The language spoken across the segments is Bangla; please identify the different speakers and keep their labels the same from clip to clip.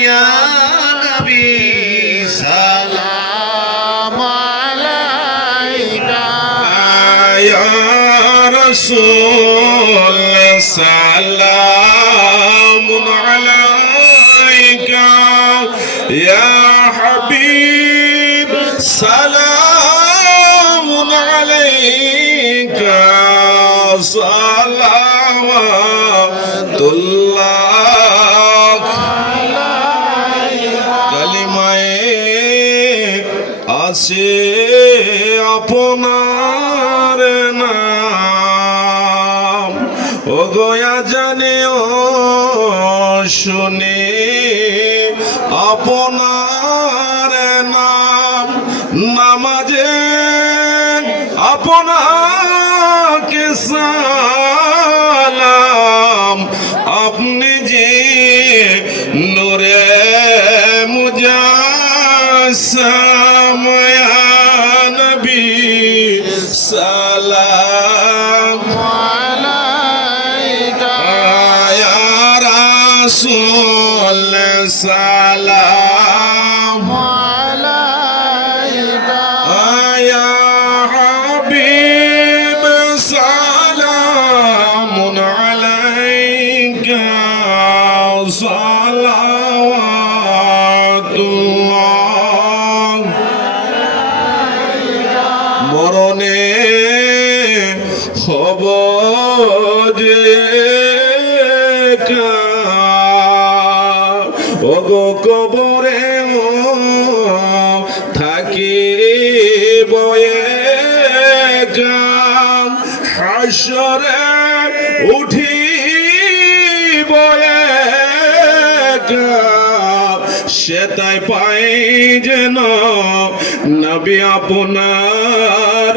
Speaker 1: ইয়া নবী সালাম
Speaker 2: আলাইকা।
Speaker 1: ইয়া রাসূল সালামুন আলাইকা। ইয়া হাবিব সালামুন আলাইকা। সালাওয়াতুল্লাহ। আছে আপনার নাম। ও গয়া জানে ও শুনে, আপনার নাম। নামাজে আপনাকে সালাম। আপনি যে নূরে মুজাসসাম السلام
Speaker 2: عليك.
Speaker 1: يا رسول السلام
Speaker 2: عليك.
Speaker 1: يا حبيب سلام عليك. صلوات الله. morning. যে ওগো কবরে থাকি বয়ে হাসরে উঠি বয়ে সেটাই পাই যেন নবী আপনার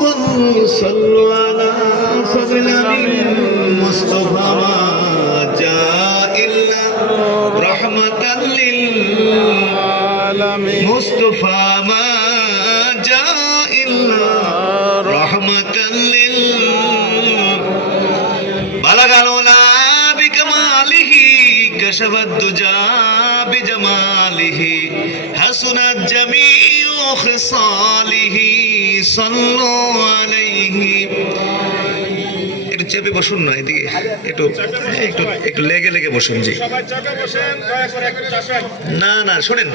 Speaker 3: محمد صلى على فضل المصطفى جاء إلا رحمة للمصطفى ما كشف الدجى بجماله حسنت جميع خصاله صلوا عليه একটু চেপে বসুন না এদিকে একটু একটু একটু লেগে লেগে বসুন জি না না শোনেন